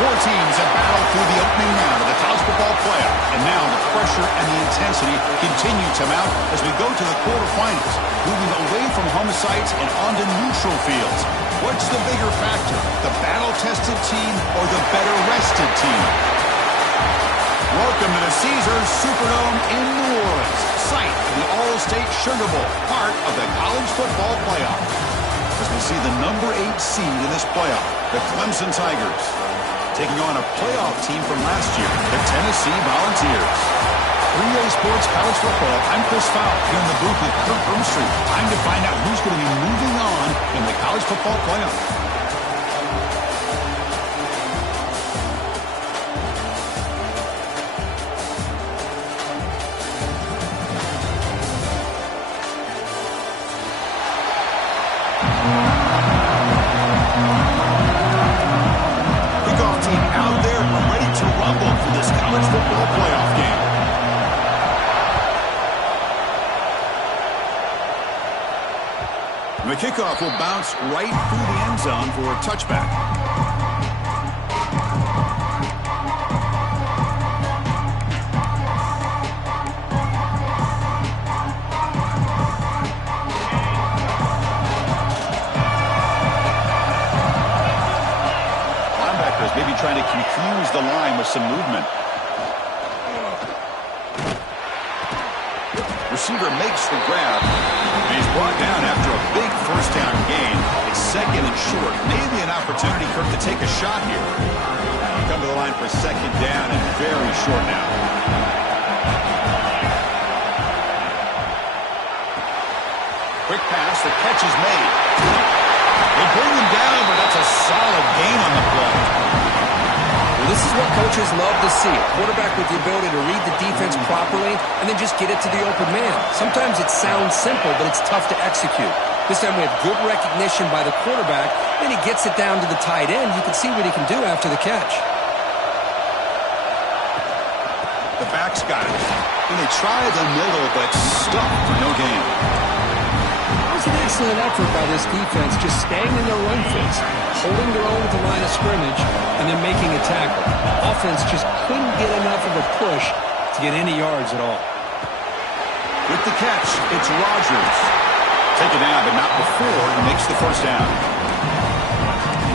Four teams have battled through the opening round of the college football playoff, and now the pressure and the intensity continue to mount as we go to the quarterfinals, moving away from home sites and onto neutral fields. What's the bigger factor, the battle-tested team or the better-rested team? Welcome to the Caesars Superdome in New Orleans, site of the All-State Sugar Bowl, part of the college football playoff. As we see the number 8 seed in this playoff, the Clemson Tigers, taking on a playoff team from last year, the Tennessee Volunteers. 3A Sports College Football, I'm Chris Fowle, here in the booth with Kirk Broomstreet. Time to find out who's going to be moving on in the college football playoff. The kickoff will bounce right through the end zone for a touchback. Linebackers maybe trying to confuse the line with some movement. Receiver makes the grab. And he's brought down after a big first down gain. It's second and short. Maybe an opportunity, Kirk, to take a shot here. Come to the line for second down and very short now. Quick pass. The catch is made. They bring him down, but that's a solid gain on the play. Well, this is what coaches love to see. A quarterback with the ability to read the defense properly and then just get it to the open man. Sometimes it sounds simple, but it's tough to execute. This time we have good recognition by the quarterback, then he gets it down to the tight end. You can see what he can do after the catch. The back's got it. And they try the middle, but stuck for no gain. It was an excellent effort by this defense, just staying in their run phase, holding their own at the line of scrimmage, and then making a tackle. Offense just couldn't get enough of a push to get any yards at all. With the catch, it's Rodgers. Taken down, but not before he makes the first down.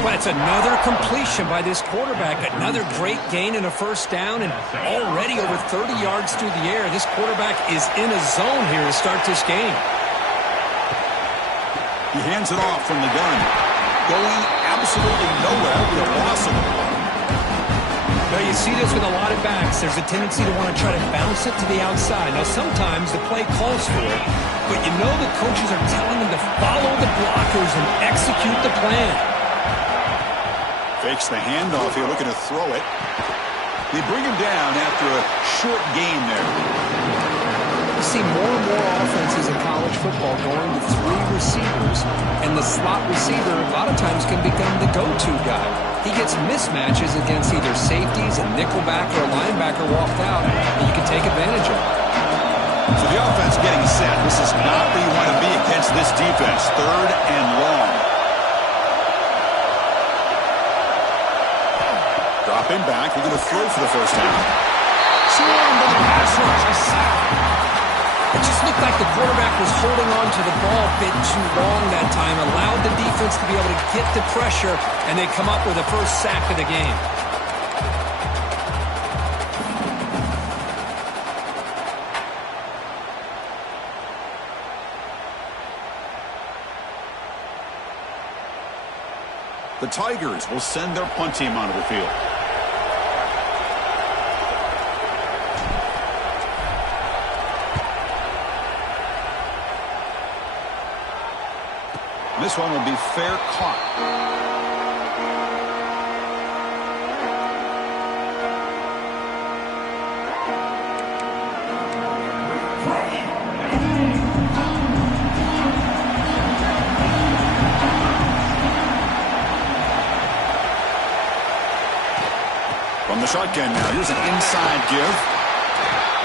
Well, it's another completion by this quarterback. Another great gain and a first down, and already over 30 yards through the air. This quarterback is in a zone here to start this game. He hands it off from the gun. Going absolutely nowhere with a loss of the ball. Now, you see this with a lot of backs. There's a tendency to want to try to bounce it to the outside. Now, sometimes the play calls for it, but you know the coaches are telling them to follow the blockers and execute the plan. Fakes the handoff here, looking to throw it. They bring him down after a short gain there. You see more and more offenses in college football going to 3 receivers, and the slot receiver a lot of times can become the go-to guy. He gets mismatches against either safeties, a nickelback, or a linebacker walked out, and you can take advantage of it. So the offense getting set. This is not where you want to be against this defense. Third and long. Dropping back. They're going to throw for the first down. Swarmed by the pass rush. A sack. It just looked like the quarterback was holding on to the ball a bit too long that time, allowed the defense to be able to get the pressure, and they come up with the first sack of the game. The Tigers will send their punt team onto the field. This one will be fair caught. From the shotgun now, here's an inside give.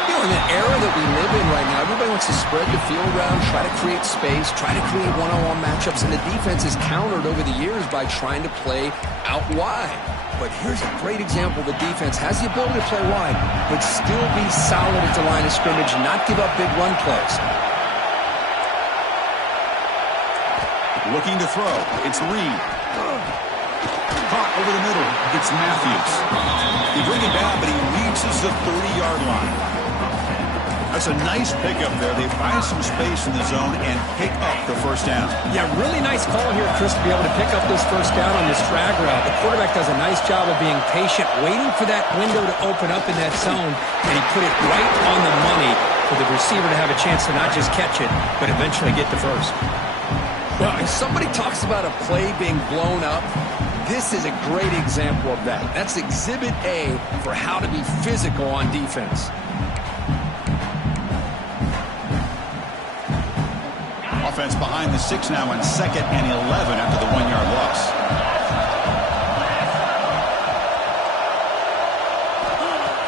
He'll Well, in the era that we live in right now, everybody wants to spread the field around, try to create space, try to create one-on-one matchups, and the defense is countered over the years by trying to play out wide. But here's a great example. The defense has the ability to play wide, but still be solid at the line of scrimmage and not give up big run plays. Looking to throw. It's Reed. Caught over the middle. It's Matthews. They bring it down, but he reaches the 30-yard line. That's a nice pickup there. They find some space in the zone and pick up the first down. Yeah, really nice call here, Chris, to be able to pick up this first down on this drag route. The quarterback does a nice job of being patient, waiting for that window to open up in that zone, and he put it right on the money for the receiver to have a chance to not just catch it, but eventually get the first. Well, if somebody talks about a play being blown up, this is a great example of that. That's Exhibit A for how to be physical on defense. Offense behind the 6 now on 2nd and 11 after the 1-yard loss.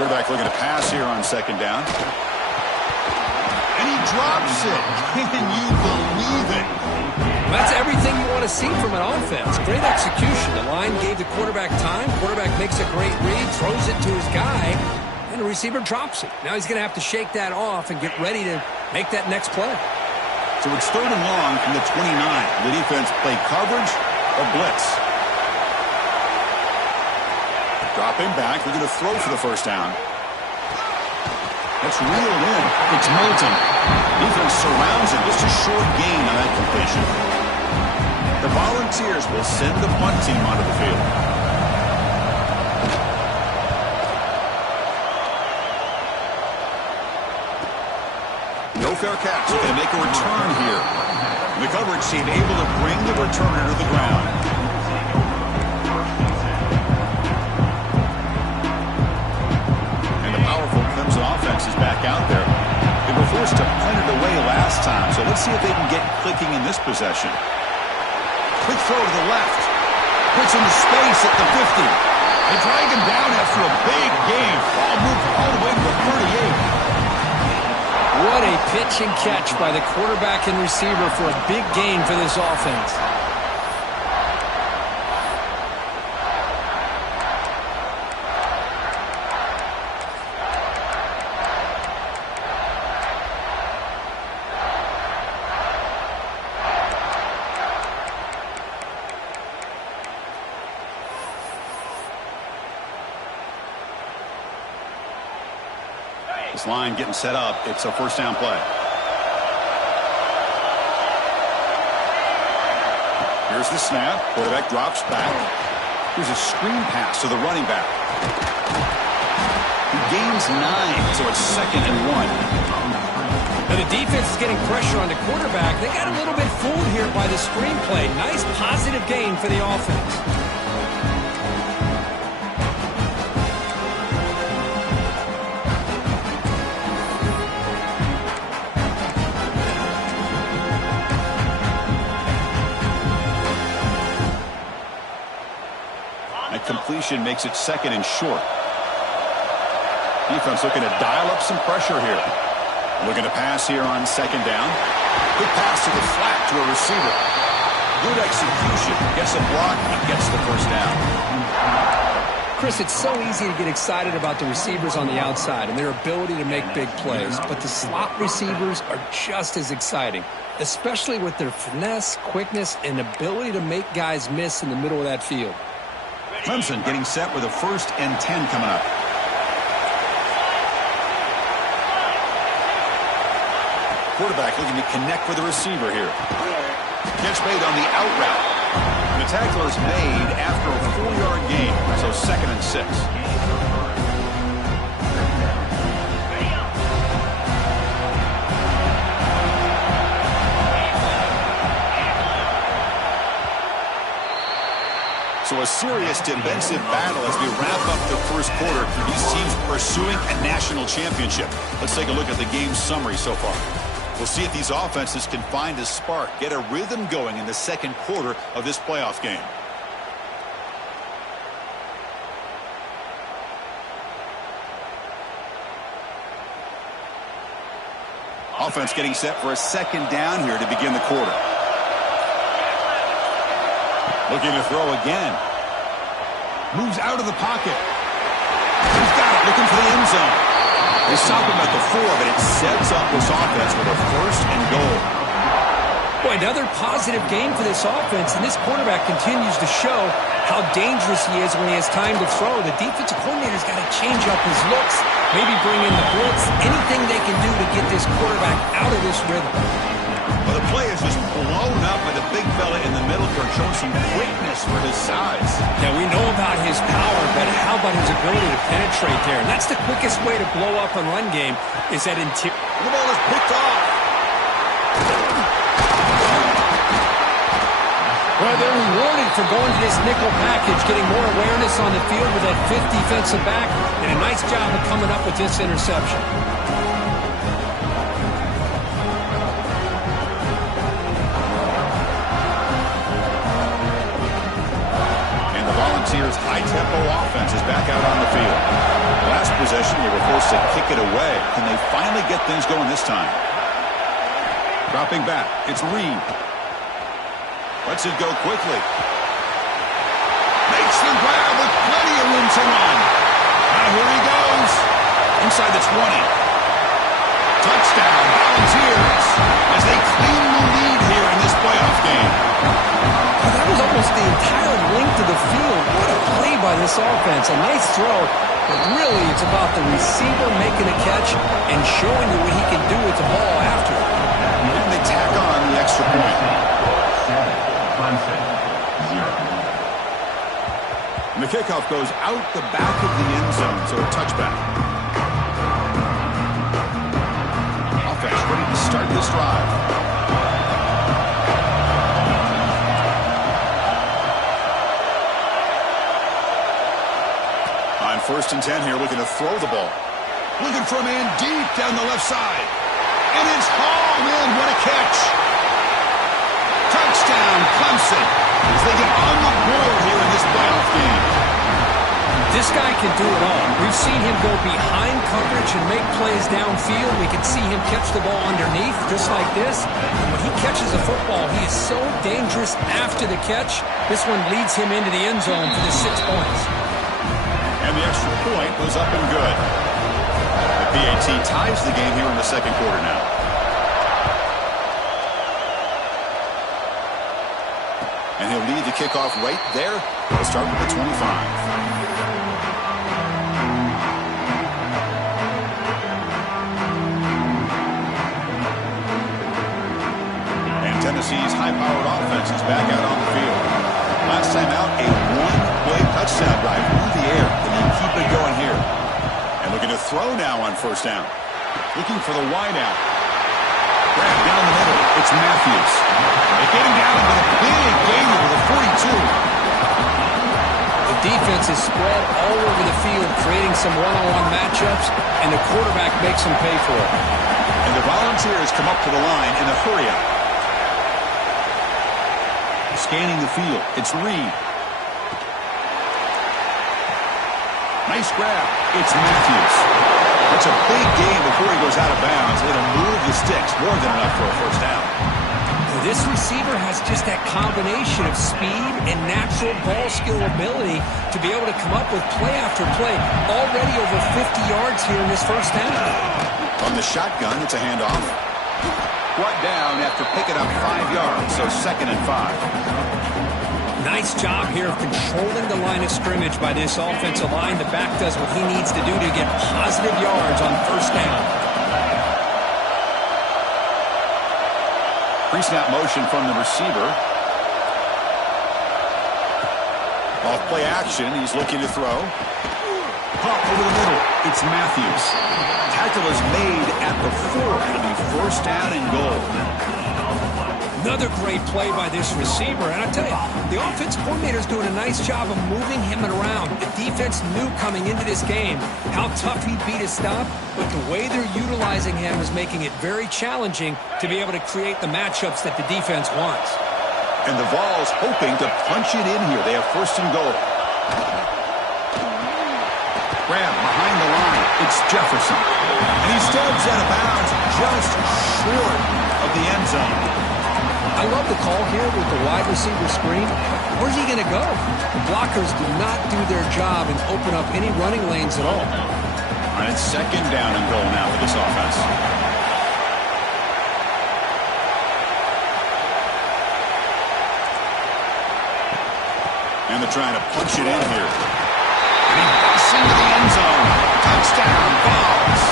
Quarterback looking to pass here on 2nd down. And he drops it. Can you believe it? That's everything you want to see from an offense. Great execution. The line gave the quarterback time. Quarterback makes a great read, throws it to his guy, and the receiver drops it. Now he's going to have to shake that off and get ready to make that next play. So it's 3rd and long from the 29. The defense play coverage or blitz. Dropping back. They're going to throw for the first down. That's reeled in. It's Milton. Defense surrounds him. Just a short gain on that completion. The Volunteers will send the punt team onto the field. No fair catch. They're going to make a return here. The coverage team able to bring the returner to the ground. And the powerful Clemson offense is back out there. They were forced to punt it away last time, so let's see if they can get clicking in this possession. Quick throw to the left. Puts into space at the 50. They drag him down after a big gain. Ball moved all the way to the 38. What a pitch and catch by the quarterback and receiver for a big gain for this offense. This line getting set up. It's a first down play. Here's the snap. Quarterback drops back. Here's a screen pass to the running back. He gains 9, so it's 2nd and 1. Now the defense is getting pressure on the quarterback. They got a little bit fooled here by the screenplay. Nice positive gain for the offense. Completion makes it 2nd and short. Defense looking to dial up some pressure here. Looking to pass here on 2nd down. Good pass to the flat to a receiver. Good execution. Gets a block and gets the first down. Chris, it's so easy to get excited about the receivers on the outside and their ability to make big plays, but the slot receivers are just as exciting, especially with their finesse, quickness, and ability to make guys miss in the middle of that field. Clemson getting set with a 1st and 10 coming up. Quarterback looking to connect with the receiver here. Catch made on the out route. The tackle is made after a 4-yard gain, so 2nd and 6. So a serious defensive battle as we wrap up the first quarter. These teams pursuing a national championship. Let's take a look at the game summary so far. We'll see if these offenses can find a spark, get a rhythm going in the second quarter of this playoff game. offense getting set for a second down here to begin the quarter. Looking to throw again. Moves out of the pocket. He's got it, looking for the end zone. They stop him at the 4, but it sets up this offense with a 1st and goal. Boy, another positive game for this offense, and this quarterback continues to show how dangerous he is when he has time to throw. The defensive coordinator's got to change up his looks, maybe bring in the blitz, anything they can do to get this quarterback out of this rhythm. Well, the play is just blown up by the big fella in the middle here, showing some quickness for his size. Yeah, we know about his power, but how about his ability to penetrate there? And that's the quickest way to blow up a run game, is that interior. The ball is picked off. Well, they're rewarded for going to this nickel package, getting more awareness on the field with that 5th defensive back, and a nice job of coming up with this interception. And the Volunteers' high-tempo offense is back out on the field. Last possession, they were forced to kick it away. Can they finally get things going this time? Dropping back, it's Reed. Lets it go quickly. Makes the grab with plenty of room to run. Now here he goes. Inside the 20. Touchdown, Volunteers, as they clean the lead here in this playoff game. Well, that was almost the entire length of the field. What a play by this offense. A nice throw, but really it's about the receiver making a catch and showing you what he can do with the ball after it. And they tack on the extra point. And the kickoff goes out the back of the end zone, so a touchback. Offense ready to start this drive. On 1st and 10 here, looking to throw the ball. Looking for a man deep down the left side. And it's hauled in. What a catch. Touchdown, Clemson, as they get on the board here in this playoff game. This guy can do it all. We've seen him go behind coverage and make plays downfield. We can see him catch the ball underneath, just like this. And when he catches a football, he is so dangerous after the catch. This one leads him into the end zone for the 6 points. And the extra point was up and good. The PAT ties the game here in the 2nd quarter now. And he'll lead the kickoff right there. We'll start with the 25. And Tennessee's high-powered offense is back out on the field. Last time out, a one-play touchdown drive through the air. Can he keep it going here? And looking to throw now on 1st down. Looking for the wideout. Grab down the middle. It's Matthews. They get him down with a big gain over the 42. The defense is spread all over the field, creating some one-on-one matchups, and the quarterback makes them pay for it. And the Volunteers come up to the line in a hurry-up. Scanning the field. It's Reed. Nice grab. It's Matthews. It's a big gain before he goes out of bounds. It'll move the sticks, more than enough for a 1st down. This receiver has just that combination of speed and natural ball skill ability to be able to come up with play after play. Already over 50 yards here in this 1st down. On the shotgun, it's a handoff. Brought down after picking up 5 yards, so 2nd and 5. Nice job here of controlling the line of scrimmage by this offensive line. The back does what he needs to do to get positive yards on 1st down. Pre-snap motion from the receiver. Off play action, he's looking to throw. Pop over the middle, it's Matthews. Tackle is made at the 4. It'll be 1st down and goal. Another great play by this receiver. And I tell you, the offense coordinator is doing a nice job of moving him around. The defense knew coming into this game how tough he'd be to stop, but the way they're utilizing him is making it very challenging to be able to create the matchups that the defense wants. And the Vols hoping to punch it in here. They have 1st and goal. Grab behind the line. It's Jefferson. And he steps out of bounds just short of the end zone. I love the call here with the wide receiver screen. Where's he going to go? The blockers do not do their job and open up any running lanes at all. And it's second down and goal now for this offense. And they're trying to punch it in here. And he busts into the end zone. Touchdown, Vols.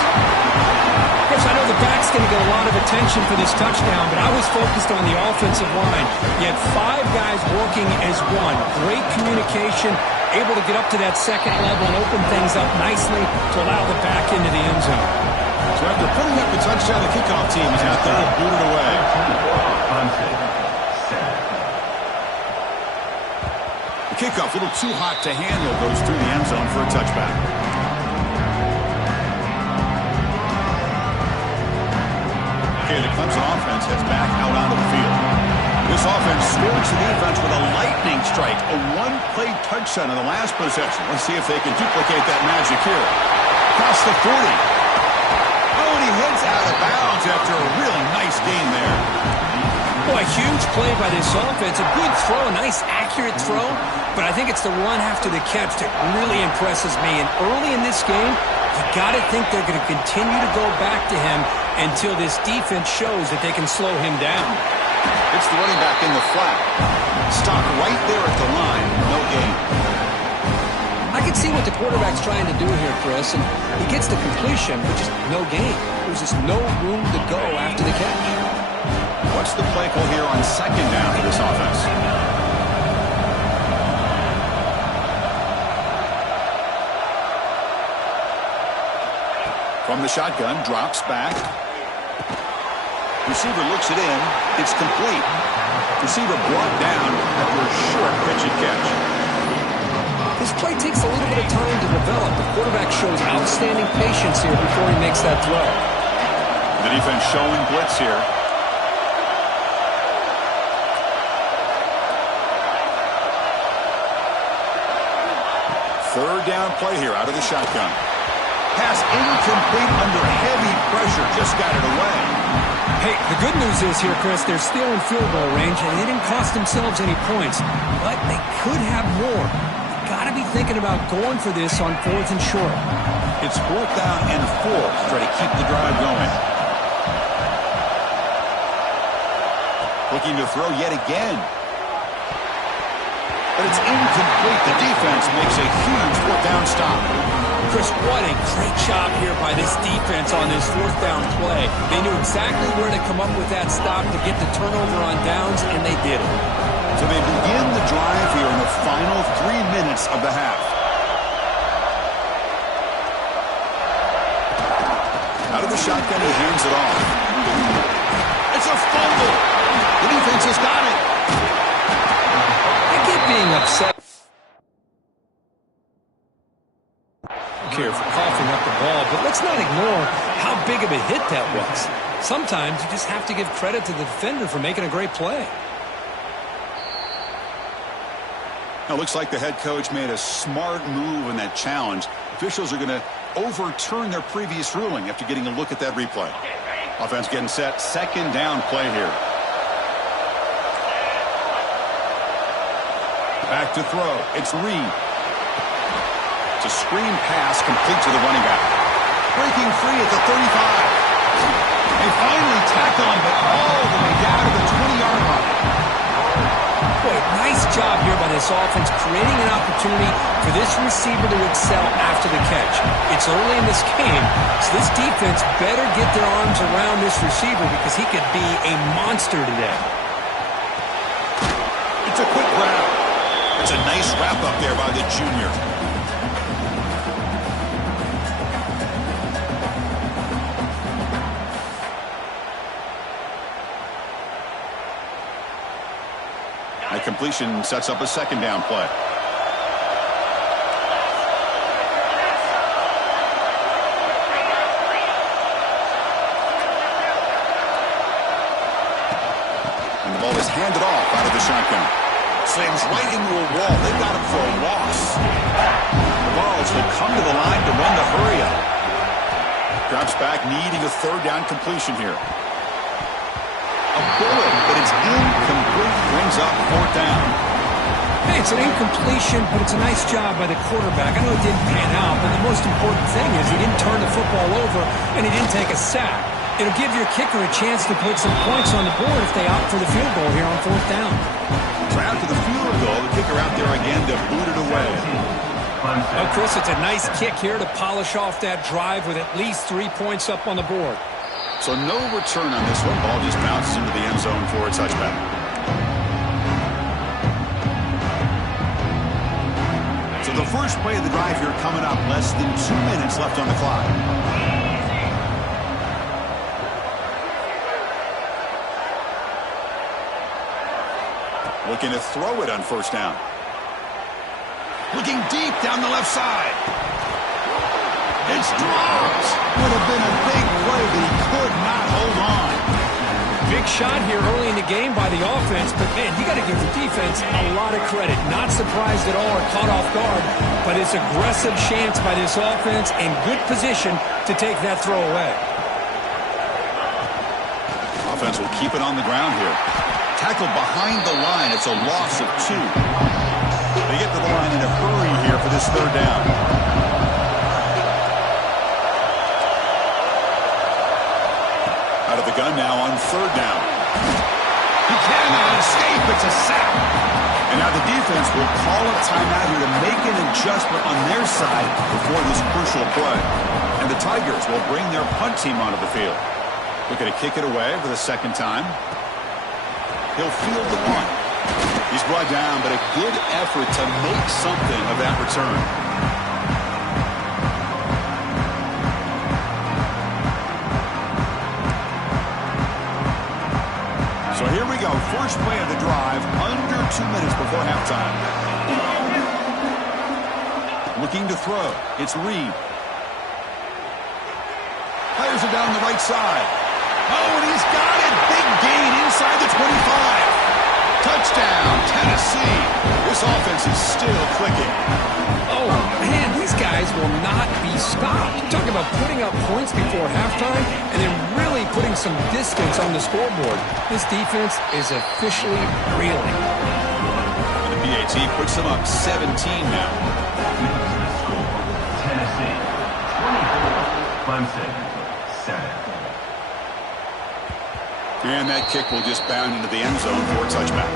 Chris, I know the back's going to get a lot of attention for this touchdown, but I was focused on the offensive line. You had 5 guys working as one. Great communication, able to get up to that second level and open things up nicely to allow the back into the end zone. So after putting up the touchdown, the kickoff team is out there to boot it away. The kickoff, a little too hot to handle, goes through the end zone for a touchback. Okay, the Clemson offense heads back out onto the field. This offense scorched the defense with a lightning strike, a one-play touchdown in the last possession. Let's see if they can duplicate that magic here. Across the 40. Oh, and he heads out of bounds after a really nice game there. Boy, huge play by this offense. A good throw, a nice accurate throw, but I think it's the run after the catch that really impresses me. And early in this game, you got to think they're going to continue to go back to him until this defense shows that they can slow him down. It's the running back in the flat. Stop right there at the line. No gain. I can see what the quarterback's trying to do here, Chris, and he gets the completion, but just no gain. There's just no room to go after the catch. What's the play call here on second down for this offense? From the shotgun, drops back. Receiver looks it in. It's complete. Receiver brought down after a short pitch and catch. This play takes a little bit of time to develop. The quarterback shows outstanding patience here before he makes that throw. The defense showing blitz here. Third down play here out of the shotgun. Pass incomplete under heavy pressure. Just got it away. Hey, the good news is here, Chris, they're still in field goal range, and they didn't cost themselves any points. But they could have more. You've got to be thinking about going for this on 4th and short. It's 4th down and 4 to try to keep the drive going. Looking to throw yet again. But it's incomplete. The defense makes a huge 4th down stop. Chris, what a great job here by this defense on this 4th down play. They knew exactly where to come up with that stop to get the turnover on downs, and they did it. So they begin the drive here in the final 3 minutes of the half. Out of the shotgun, he hands it off. It's a fumble. The defense has got it. I get being upset here for coughing up the ball, but let's not ignore how big of a hit that was. Sometimes you just have to give credit to the defender for making a great play. Now, it looks like the head coach made a smart move in that challenge. Officials are going to overturn their previous ruling after getting a look at that replay. Offense getting set. Second down play here. Back to throw. It's Reed. It's a screen pass complete to the running back. Breaking free at the 35. They finally tackle him, but all the way down to the 20-yard line. Boy, nice job here by this offense, creating an opportunity for this receiver to excel after the catch. It's early in this game, so this defense better get their arms around this receiver because he could be a monster today. It's a quick grab. It's a nice wrap-up there by the junior. That completion sets up a second down play. And the ball is handed off out of the shotgun. Slams right into a wall. They've got him for a loss. The Vols will come to the line to run the hurry up. Drops back, needing a third down completion here. A bullet, but it's incomplete. Brings up fourth down. Hey, it's an incompletion, but it's a nice job by the quarterback. I know it didn't pan out, but the most important thing is he didn't turn the football over, and he didn't take a sack. It'll give your kicker a chance to put some points on the board if they opt for the field goal here on fourth down. So after the field goal, the kicker out there again to boot it away. Oh, Chris, it's a nice kick here to polish off that drive with at least 3 points up on the board. So no return on this one. Ball just bounces into the end zone for a touchback. So the first play of the drive here coming up. Less than 2 minutes left on the clock. Looking to throw it on first down. Looking deep down the left side. It's dropped. Would have been a big play, but he could not hold on. Big shot here early in the game by the offense, but man, you got to give the defense a lot of credit. Not surprised at all or caught off guard, but it's aggressive chance by this offense and good position to take that throw away. Offense will keep it on the ground here. Tackled behind the line. It's a loss of 2. They get to the line in a hurry here for this third down. Out of the gun now on third down. He cannot escape. It's a sack. And now the defense will call a timeout here to make an adjustment on their side before this crucial play. And the Tigers will bring their punt team onto the field. Looking to kick it away for the second time. He'll field the punt. He's brought down, but a good effort to make something of that return. So here we go. First play of the drive, under 2 minutes before halftime. Looking to throw. It's Reed. Fires it down the right side. Oh, and he's got it. Big gain inside the 25. Touchdown, Tennessee. This offense is still clicking. Oh, man, these guys will not be stopped. Talk about putting up points before halftime and then really putting some distance on the scoreboard. This defense is officially reeling. And the PAT puts them up 17 now. Tennessee, 24, Clemson, 7. And that kick will just bound into the end zone for a touchback.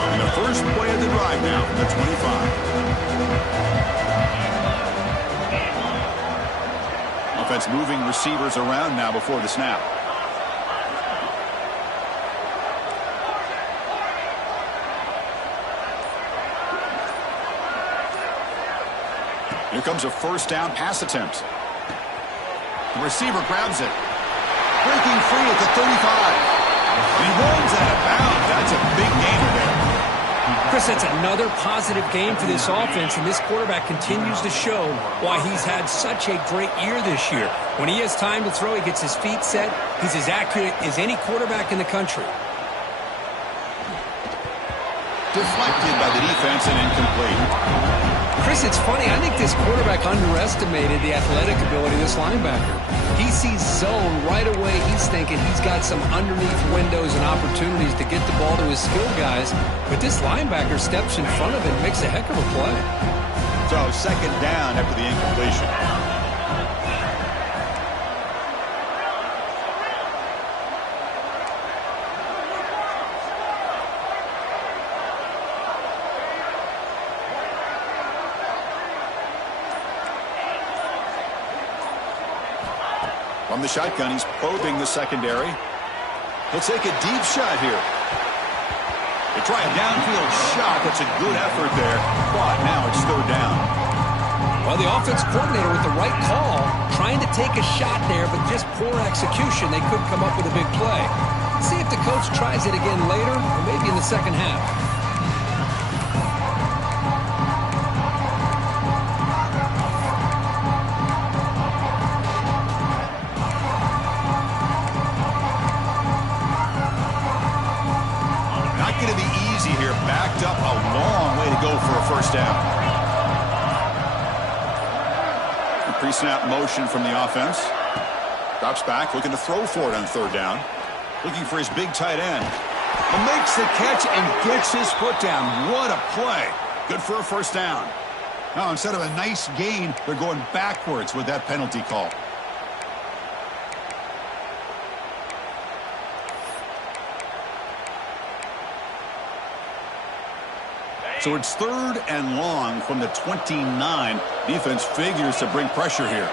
And the first play of the drive now from the 25. Offense moving receivers around now before the snap. Here comes a first down pass attempt. The receiver grabs it. Breaking free at the 35. And he runs out of bounds. That's a big gain there. Chris, that's another positive game for this offense, and this quarterback continues to show why he's had such a great year this year. When he has time to throw, he gets his feet set. He's as accurate as any quarterback in the country. Deflected by the defense and incomplete. Chris, it's funny. I think this quarterback underestimated the athletic ability of this linebacker. He sees zone right away. He's thinking he's got some underneath windows and opportunities to get the ball to his skill guys. But this linebacker steps in front of him and makes a heck of a play. So second down after the incompletion. From the shotgun, he's probing the secondary. He'll take a deep shot here. They try a downfield shot. That's a good effort there. But now it's third down. Well, the offense coordinator with the right call, trying to take a shot there, but just poor execution. They could come up with a big play. Let's see if the coach tries it again later, or maybe in the second half. Going to be easy here. Backed up a long way to go for a first down. pre-snap motion from the offense. Drops back, looking to throw for it on third down. Looking for his big tight end. He makes the catch and gets his foot down. What a play. Good for a first down. Now, instead of a nice gain, they're going backwards with that penalty call. So it's third and long from the 29. Defense figures to bring pressure here.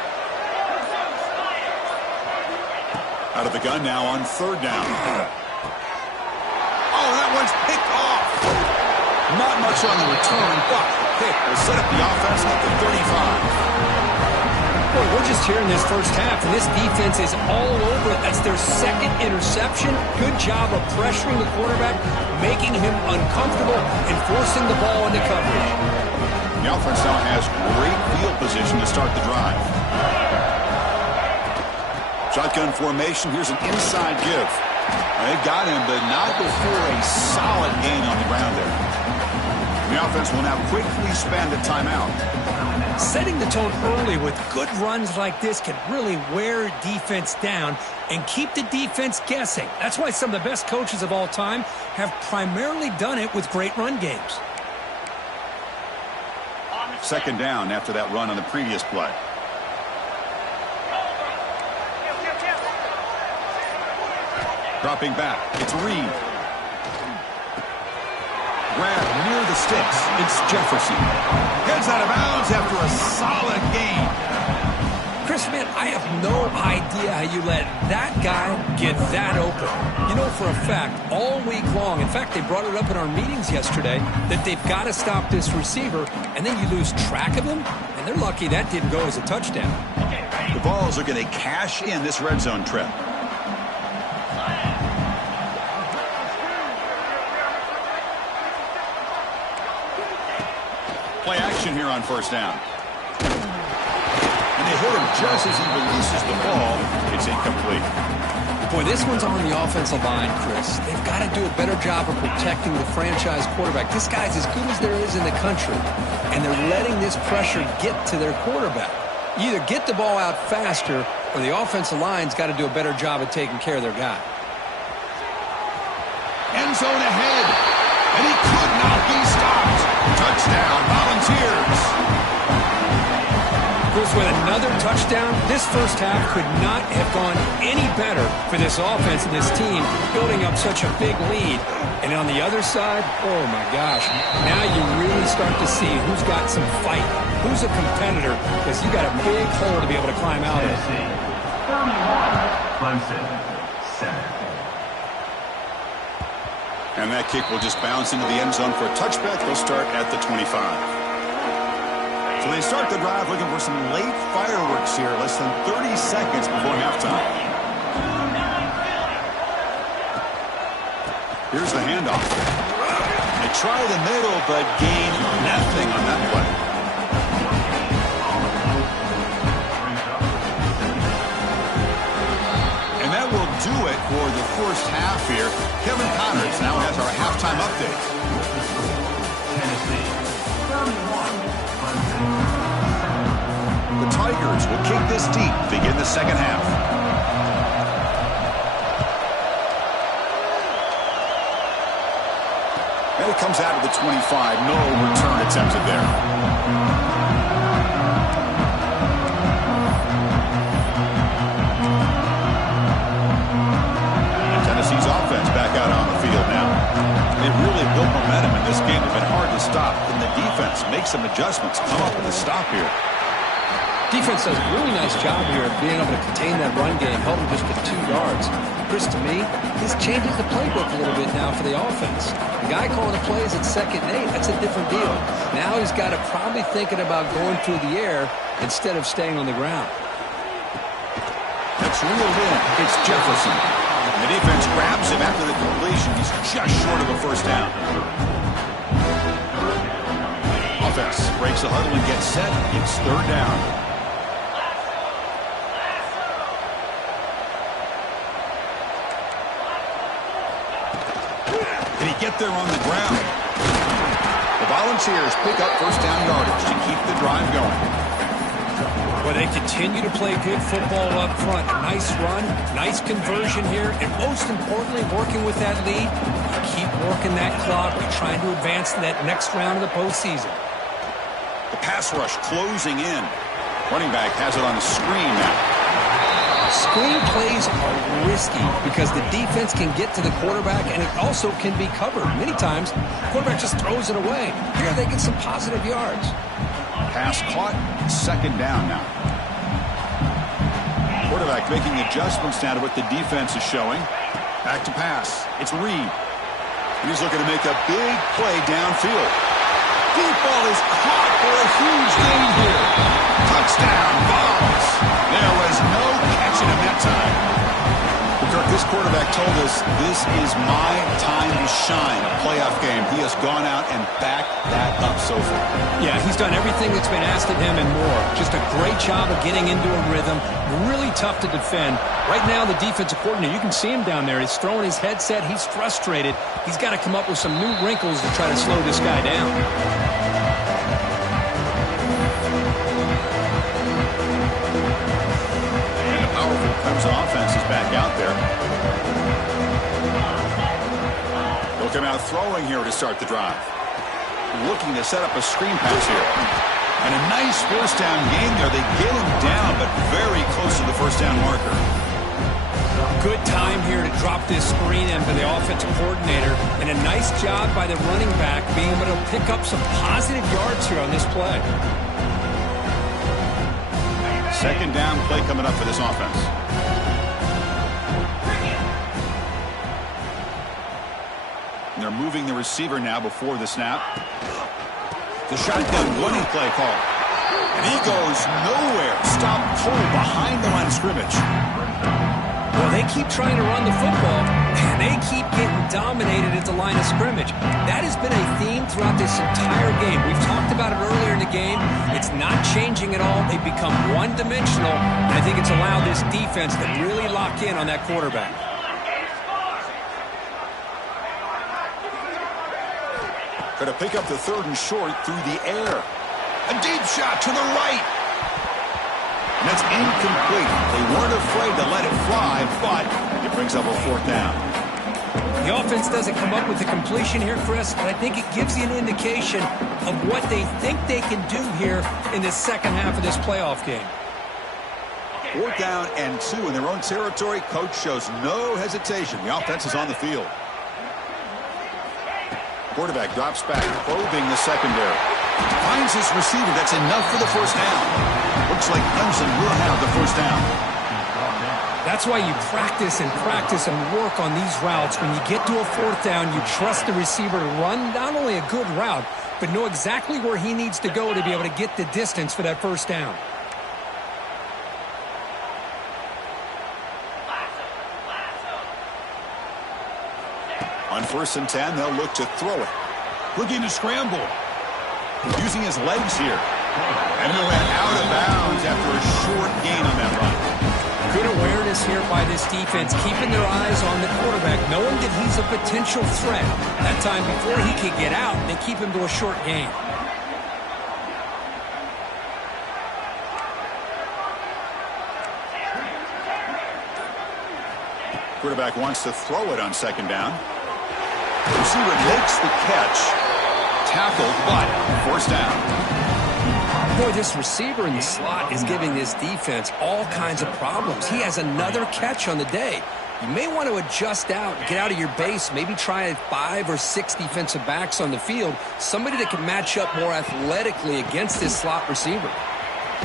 Out of the gun now on third down. Oh, that one's picked off. Not much on the return, but the pick will set up the offense at the 35. Boy, we're just here in this first half, and this defense is all over it. That's their second interception. Good job of pressuring the quarterback, making him uncomfortable, and forcing the ball into coverage. The offense now has great field position to start the drive. Shotgun formation. Here's an inside give. They got him, but not before a solid gain on the ground there. The offense will now quickly spend a timeout. Setting the tone early with good runs like this can really wear defense down and keep the defense guessing. That's why some of the best coaches of all time have primarily done it with great run games. Second down after that run on the previous play. Dropping back. It's Reed. Grab near the sticks. It's Jefferson. Heads out of bounds after a solid gain. Chris, man, I have no idea how you let that guy get that open. You know for a fact, all week long, in fact, they brought it up in our meetings yesterday, that they've got to stop this receiver, and then you lose track of him, and they're lucky that didn't go as a touchdown. The Vols are going to cash in this red zone trip. Play action here on first down. And they hit him just as he releases the ball. It's incomplete. Boy, this one's on the offensive line, Chris. They've got to do a better job of protecting the franchise quarterback. This guy's as good as there is in the country, and they're letting this pressure get to their quarterback. You either get the ball out faster, or the offensive line's got to do a better job of taking care of their guy. End zone ahead, and he could not be stopped. Touchdown, Volunteers. Chris, with another touchdown, this first half could not have gone any better for this offense and this team, building up such a big lead. And on the other side, oh my gosh, now you really start to see who's got some fight, who's a competitor, because you got a big hole to be able to climb out of. Clemson, center. And that kick will just bounce into the end zone for a touchback. They'll start at the 25. So they start the drive looking for some late fireworks here, less than 30 seconds before halftime. Here's the handoff. They try the middle, but gain nothing on that play. And that will do it for the first half here. Kevin Connors now has our halftime update. Tennessee, 31. The Tigers will kick this deep to begin the second half. And it comes out of the 25. No return attempted there. Tennessee's offense back out on the field now. They've really built momentum in this game. It's been hard to stop. And the defense makes some adjustments, come up with a stop here. Defense does a really nice job here of being able to contain that run game, held him just to 2 yards. Chris, to me, this changes the playbook a little bit now for the offense. The guy calling the plays at 2nd and 8, that's a different deal. Now he's got to probably thinking about going through the air instead of staying on the ground. That's reeled in. It's Jefferson. The defense grabs him after the completion. He's just short of a first down. Offense breaks the huddle and gets set. It's third down. Did he get there on the ground? The Volunteers pick up first down yardage to keep the drive going. Well, they continue to play good football up front. A nice run, nice conversion here, and most importantly, working with that lead, you keep working that clock. You're trying to advance to that next round of the postseason. The pass rush closing in. Running back has it on the screen now. Screen plays are risky because the defense can get to the quarterback, and it also can be covered. Many times, the quarterback just throws it away. Here they get some positive yards. Pass caught, second down now. Quarterback making adjustments now to what the defense is showing. Back to pass. It's Reed. He's looking to make a big play downfield. Deep ball is caught for a huge gain here. Touchdown, Vols. There was no catching him that time. Kirk, this quarterback told us this is my time to shine, a playoff game. He has gone out and backed that up so far. Yeah, he's done everything that's been asked of him and more. Just a great job of getting into a rhythm. Really tough to defend. Right now, the defensive coordinator, you can see him down there. He's throwing his headset. He's frustrated. He's got to come up with some new wrinkles to try to slow this guy down. Clemson offense is back out there. They'll come out throwing here to start the drive. Looking to set up a screen pass here. And a nice first down gain there. They get him down, but very close to the first down marker. Good time here to drop this screen in for the offensive coordinator. And a nice job by the running back being able to pick up some positive yards here on this play. Second down play coming up for this offense. And they're moving the receiver now before the snap. The shotgun running play call. And he goes nowhere. Stop cold behind the line of scrimmage. Well, they keep trying to run the football, and they keep getting dominated at the line of scrimmage. That has been a theme throughout this entire game. We've talked about it earlier in the game. It's not changing at all. They've become one-dimensional, and I think it's allowed this defense to really lock in on that quarterback. Going to pick up the third and short through the air. A deep shot to the right. And that's incomplete. They weren't afraid to let it fly, but it brings up a fourth down. The offense doesn't come up with the completion here, Chris, but I think it gives you an indication of what they think they can do here in the second half of this playoff game. Fourth down and 2 in their own territory. Coach shows no hesitation. The offense is on the field. Quarterback drops back, probing the secondary. Finds his receiver. That's enough for the first down. Looks like Clemson will have the first down. That's why you practice and work on these routes. When you get to a fourth down, you trust the receiver to run not only a good route, but know exactly where he needs to go to be able to get the distance for that first down. On 1st and 10, they'll look to throw it. Looking to scramble. Using his legs here. And he went out of bounds after a short gain on that run. Good awareness here by this defense, keeping their eyes on the quarterback, knowing that he's a potential threat. That time before he could get out, they keep him to a short gain. Quarterback wants to throw it on second down. The receiver makes the catch. Tackled, but first down. Boy, this receiver in the slot is giving this defense all kinds of problems. He has another catch on the day. You may want to adjust out, get out of your base, maybe try 5 or 6 defensive backs on the field, somebody that can match up more athletically against this slot receiver.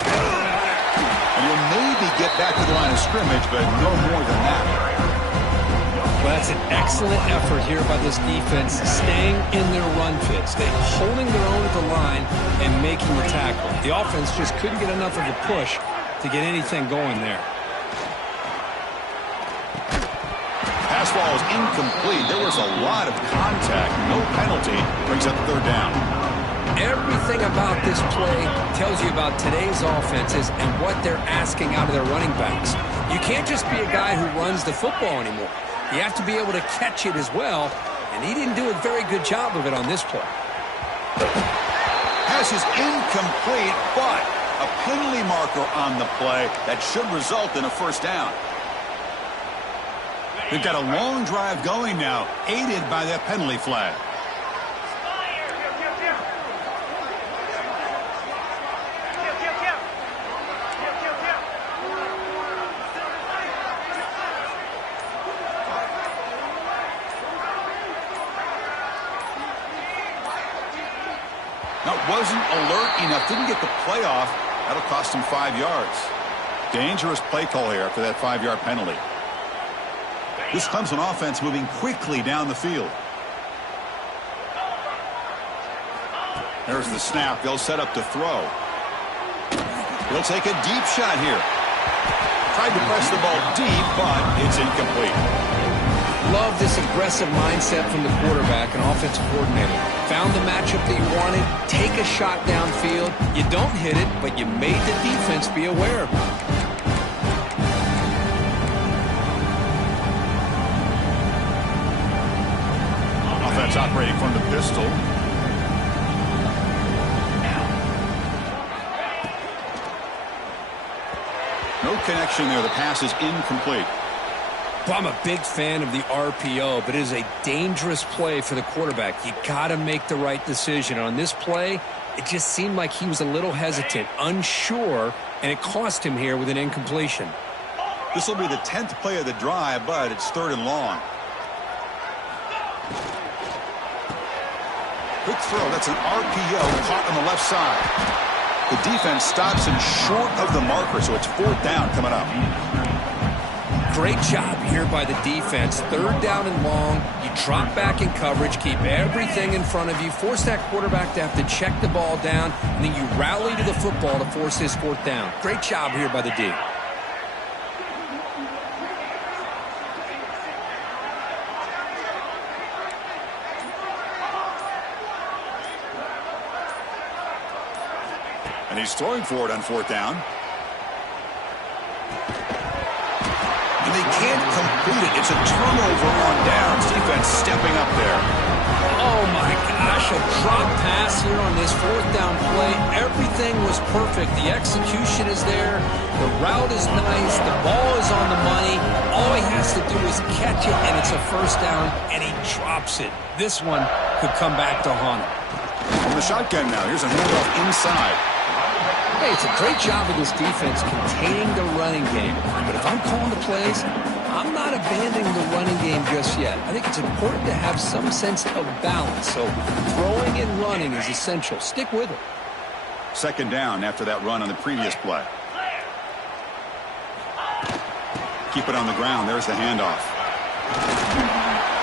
And you'll maybe get back to the line of scrimmage, but no more than that. Well, that's an excellent effort here by this defense, staying in their run fit, holding their own at the line and making the tackle. The offense just couldn't get enough of a push to get anything going there. Pass ball is incomplete. There was a lot of contact. No penalty. Brings up third down. Everything about this play tells you about today's offenses and what they're asking out of their running backs. You can't just be a guy who runs the football anymore. You have to be able to catch it as well, and he didn't do a very good job of it on this play. Pass is incomplete, but A penalty marker on the play that should result in a first down. They've got a long drive going now, aided by that penalty flag. Now, wasn't alert enough, didn't get the play off. That'll cost him 5 yards. Dangerous play call here after that 5-yard penalty. This Clemson offense moving quickly down the field. There's the snap. They'll set up to throw. He'll take a deep shot here. Tried to press the ball deep, but it's incomplete. Love this aggressive mindset from the quarterback and offensive coordinator. Found the matchup that you wanted. Take a shot downfield. You don't hit it, but you made the defense be aware of it. Offense operating from the pistol. No connection there. The pass is incomplete. Well, I'm a big fan of the RPO, but it is a dangerous play for the quarterback. You got to make the right decision. On this play, it just seemed like he was a little hesitant, unsure, and it cost him here with an incompletion. This will be the 10th play of the drive, but it's 3rd and long. Quick throw. That's an RPO caught on the left side. The defense stops him short of the marker, so it's 4th down coming up. Great job here by the defense. 3rd down and long. You drop back in coverage, keep everything in front of you, force that quarterback to have to check the ball down, and then you rally to the football to force his 4th down. Great job here by the D. And he's throwing for it on 4th down. And they can't complete it. It's a turnover on downs. Defense stepping up there. Oh, my gosh. A drop pass here on this 4th down play. Everything was perfect. The execution is there. The route is nice. The ball is on the money. All he has to do is catch it, and it's a 1st down, and he drops it. This one could come back to haunt him. On the shotgun now. Here's a handoff inside. Hey, it's a great job of this defense containing the running game. But if I'm calling the plays, I'm not abandoning the running game just yet. I think it's important to have some sense of balance. So throwing and running is essential. Stick with it. 2nd down after that run on the previous play. Keep it on the ground. There's the handoff.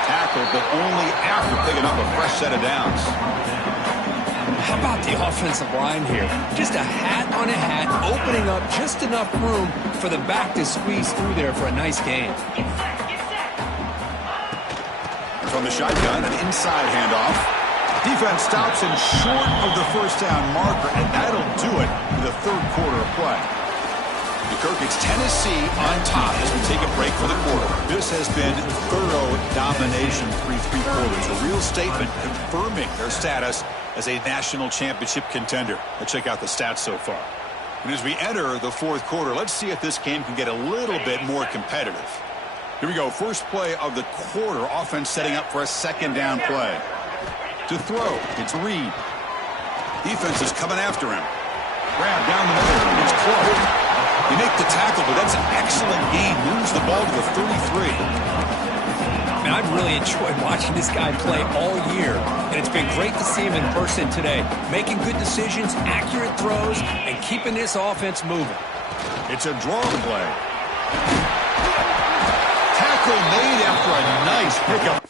Tackled, but only after picking up a fresh set of downs. How about the offensive line here? Just a hat on a hat, opening up just enough room for the back to squeeze through there for a nice gain. From the shotgun, an inside handoff. Defense stops him short of the 1st down marker, and that'll do it for the 3rd quarter of play. Kirk, it's Tennessee on top as we take a break for the quarter. This has been thorough domination through 3 quarters. A real statement confirming their status as a national championship contender. Let's check out the stats so far. And as we enter the 4th quarter, let's see if this game can get a little bit more competitive. Here we go. First play of the quarter. Offense setting up for a 2nd down play. To throw, it's Reed. Defense is coming after him. Grab down the middle. It's close. You make the tackle, but that's an excellent game. Moves the ball to the 33. Man, I've really enjoyed watching this guy play all year, and it's been great to see him in person today. Making good decisions, accurate throws, and keeping this offense moving. It's a draw play. Tackle made after a nice pickup.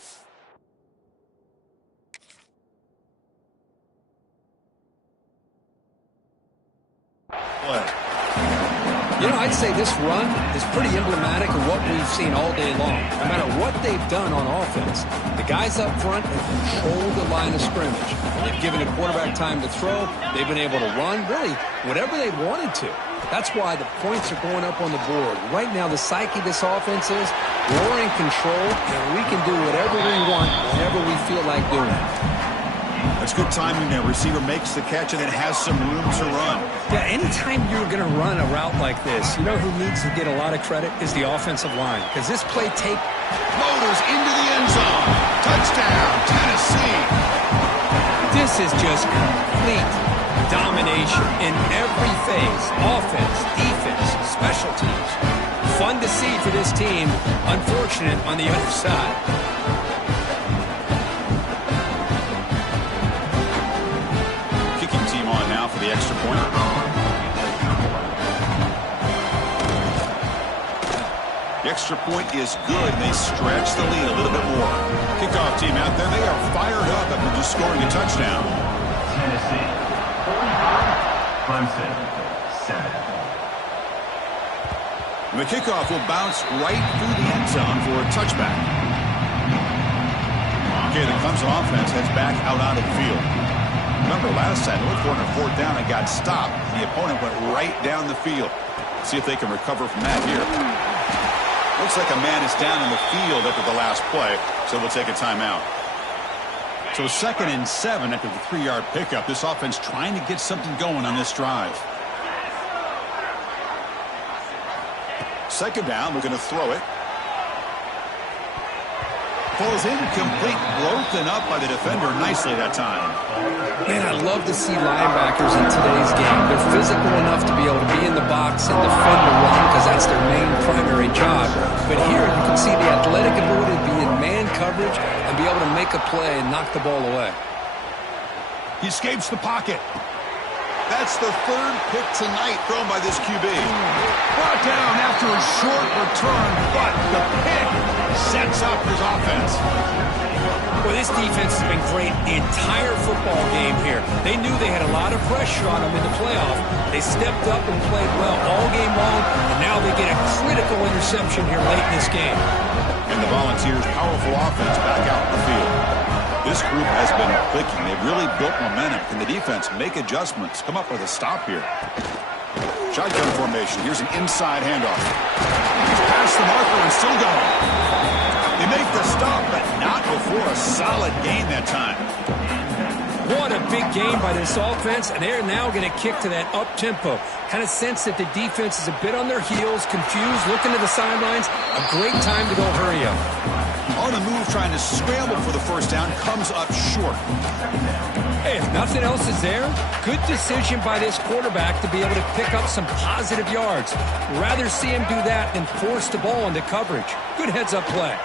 You know, I'd say this run is pretty emblematic of what we've seen all day long. No matter what they've done on offense, the guys up front have controlled the line of scrimmage. They've given the quarterback time to throw. They've been able to run, really, whatever they wanted to. That's why the points are going up on the board. Right now, the psyche of this offense is we're in control, and we can do whatever we want whenever we feel like doing it. A It's good timing there. Receiver makes the catch and then has some room to run. Yeah, anytime you're going to run a route like this, you know who needs to get a lot of credit is the offensive line. Because this play take Motors into the end zone. Touchdown, Tennessee. This is just complete domination in every phase. Offense, defense, special teams. Fun to see for this team. Unfortunate on the other side. Kicking team on now for the extra point. The extra point is good, and they stretch the lead a little bit more. Kickoff team out there, they are fired up after just scoring a touchdown. Tennessee 45, Clemson 7. And the kickoff will bounce right through the end zone for a touchback. Okay, the Clemson offense heads back out onto the field. Remember, last time they went for it on 4th down and got stopped. The opponent went right down the field. See if they can recover from that here. Looks like a man is down in the field after the last play, so we'll take a timeout. So 2nd and 7 after the 3-yard pickup. This offense trying to get something going on this drive. 2nd down, looking to throw it. Falls incomplete, broken up by the defender nicely that time. Man, I love to see linebackers in today's game. They're physical enough to be able to be in the box and defend the run because that's their main primary job. But here you can see the athletic ability to be in man coverage and be able to make a play and knock the ball away. He escapes the pocket. That's the 3rd pick tonight thrown by this QB. Brought down after a short return, but the pick sets up his offense. Well, this defense has been great the entire football game here. They knew they had a lot of pressure on them in the playoff. They stepped up and played well all game long, and now they get a critical interception here late in this game. And the Volunteers' powerful offense back out in the field. This group has been clicking. They've really built momentum. Can the defense make adjustments? Come up with a stop here. Shotgun formation. Here's an inside handoff. He's past the marker and still going. They make the stop, but not before a solid gain that time. What a big game by this offense, and they're now going to kick to that up-tempo. Kind of sense that the defense is a bit on their heels, confused, looking to the sidelines. A great time to go hurry up. On the move, trying to scramble for the 1st down, comes up short. Hey, if nothing else is there, good decision by this quarterback to be able to pick up some positive yards. Rather see him do that than force the ball into coverage. Good heads-up play.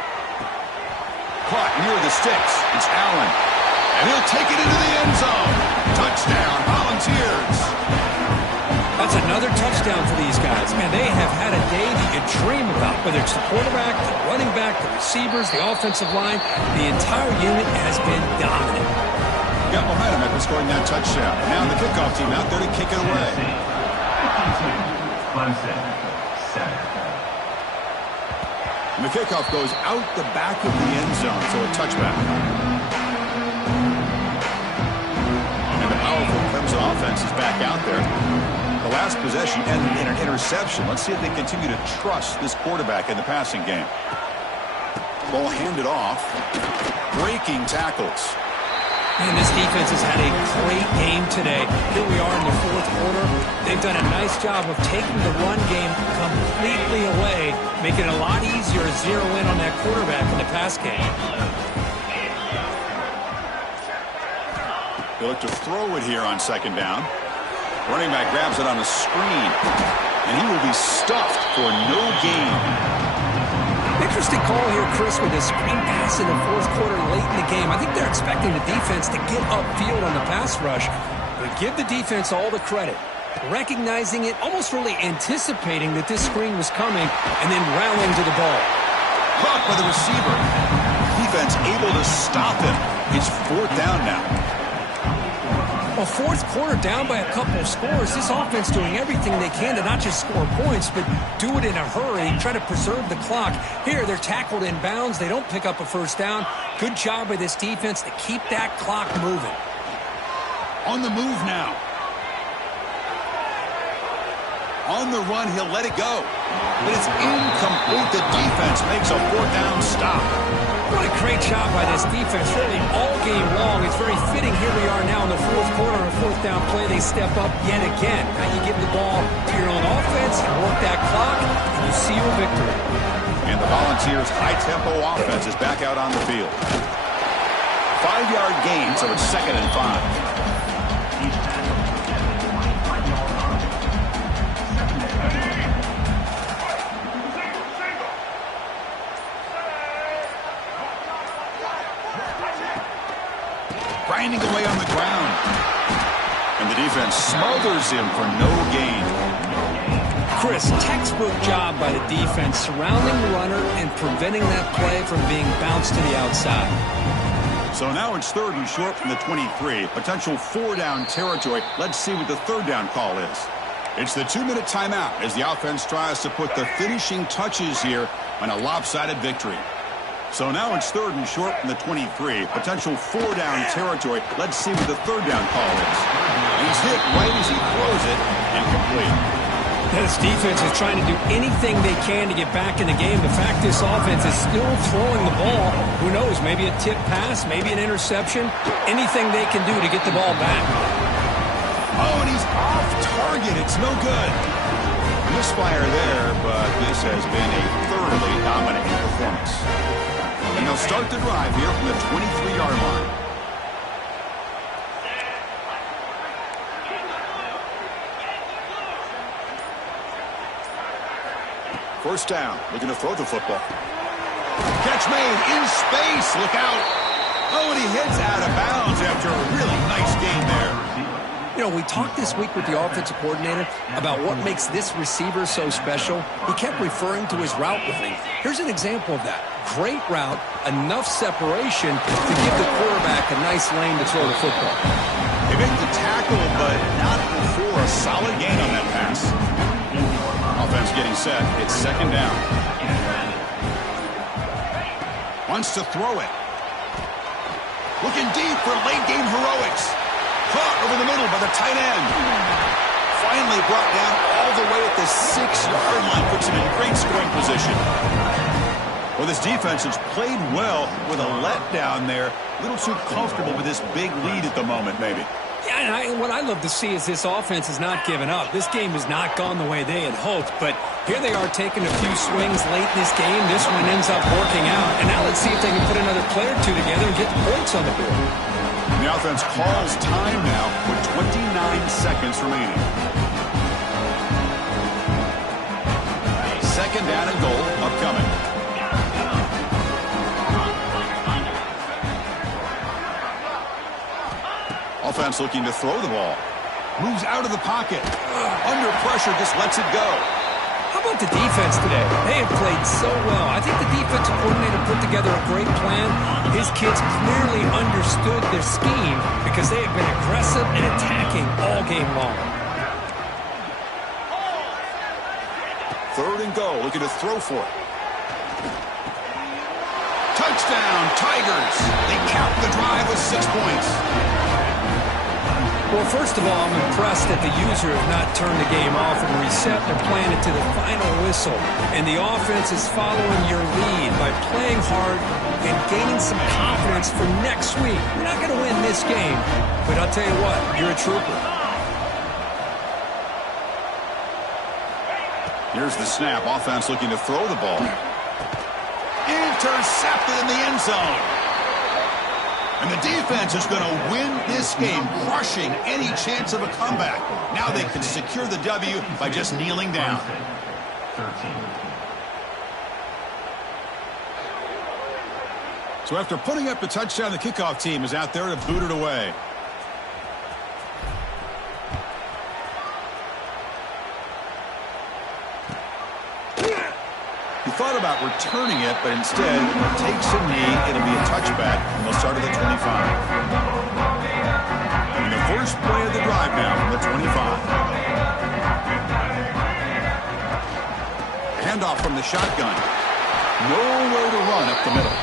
Caught near the sticks. It's Allen. And he'll take it into the end zone. Touchdown, Volunteers. That's another touchdown for these guys. Man, they have had a day that you dream about, whether it's the quarterback, the running back, the receivers, the offensive line. The entire unit has been dominant. Got momentum after scoring that touchdown. Now the kickoff team out there to kick it away. Clemson 7. And the kickoff goes out the back of the end zone, so a touchback. And the powerful Clemson offense is back out there. The last possession ended in an interception. Let's see if they continue to trust this quarterback in the passing game. Ball handed off. Breaking tackles. Man, this defense has had a great game today. Here we are in the 4th quarter. They've done a nice job of taking the run game completely away, making it a lot easier to zero in on that quarterback in the pass game. They look to throw it here on 2nd down. Running back grabs it on the screen, and he will be stuffed for no gain. Interesting call here, Chris, with a screen pass in the 4th quarter late in the game. I think they're expecting the defense to get upfield on the pass rush, but give the defense all the credit. Recognizing it, almost really anticipating that this screen was coming, and then rallying to the ball. Caught by the receiver. Defense able to stop him. It's 4th down now. Well, 4th quarter down by a couple of scores. This offense doing everything they can to not just score points, but do it in a hurry, try to preserve the clock. Here, they're tackled in bounds. They don't pick up a 1st down. Good job by this defense to keep that clock moving. On the move now. On the run, he'll let it go. But it's incomplete. The defense makes a 4th down stop. What a great job by this defense, really all game long. It's very fitting here we are now in the fourth quarter. On a fourth down play, they step up yet again. Now you give the ball to your own offense, you work that clock, and you seal a victory. And the Volunteers' high-tempo offense is back out on the field. 5-yard gain, so it's 2nd and 5. Grinding away on the ground. And the defense smothers him for no gain. Chris, textbook job by the defense surrounding the runner and preventing that play from being bounced to the outside. So now it's 3rd and short from the 23. Potential 4-down territory. Let's see what the 3rd down call is. It's the 2-minute timeout as the offense tries to put the finishing touches here on a lopsided victory. So now it's 3rd and short from the 23. Potential 4-down territory. Let's see what the 3rd down call is. He's hit right as he throws it and complete. This defense is trying to do anything they can to get back in the game. The fact this offense is still throwing the ball, who knows, maybe a tip pass, maybe an interception, anything they can do to get the ball back. Oh, and he's off target. It's no good. Misfire there, but this has been a thoroughly dominating performance. And they'll start the drive here from the 23-yard line. First down, looking to throw the football. Catch made in space. Look out. Oh, and he heads out of bounds after a really nice game there. You know, we talked this week with the offensive coordinator about what makes this receiver so special. He kept referring to his route running. Here's an example of that. Great route, enough separation to give the quarterback a nice lane to throw the football. They make the tackle, but not before a solid gain on that pass. Offense getting set. It's 2nd down. Wants to throw it. Looking deep for late game heroics. Caught over the middle by the tight end. Finally brought down all the way at the 6-yard line. Puts him in great scoring position. Well, this defense has played well with a letdown there. A little too comfortable with this big lead at the moment, maybe. Yeah, and what I love to see is this offense has not given up. This game has not gone the way they had hoped, but here they are taking a few swings late in this game. This one ends up working out, and now let's see if they can put another play or two together and get the points on the board. The offense calls time now with 29 seconds remaining. 2nd down and goal upcoming. Offense looking to throw the ball. Moves out of the pocket. Under pressure, just lets it go. How about the defense today? They have played so well. I think the defensive coordinator put together a great plan. His kids clearly understood their scheme because they have been aggressive and attacking all game long. 3rd and goal, looking to throw for it. Touchdown, Tigers. They count the drive with 6 points. Well, first of all, I'm impressed that the user have not turned the game off and reset their plan to the final whistle. And the offense is following your lead by playing hard and gaining some confidence for next week. You're not going to win this game, but I'll tell you what, you're a trooper. Here's the snap. Offense looking to throw the ball. Intercepted in the end zone. And the defense is going to win this game, crushing any chance of a comeback. Now they can secure the W by just kneeling down. 13. So after putting up the touchdown, the kickoff team is out there to boot it away. He thought about returning it, but instead takes a knee. It'll be a touchback, and they'll start at the 25. And the first play of the drive now from the 25. Handoff from the shotgun. Nowhere to run up the middle.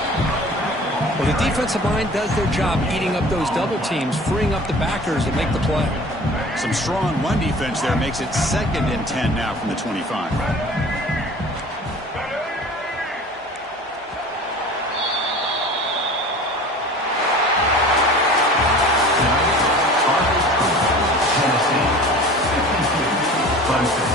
Well, the defensive line does their job eating up those double teams, freeing up the backers to make the play. Some strong run defense there makes it 2nd and 10 now from the 25. Clemson.